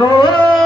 গো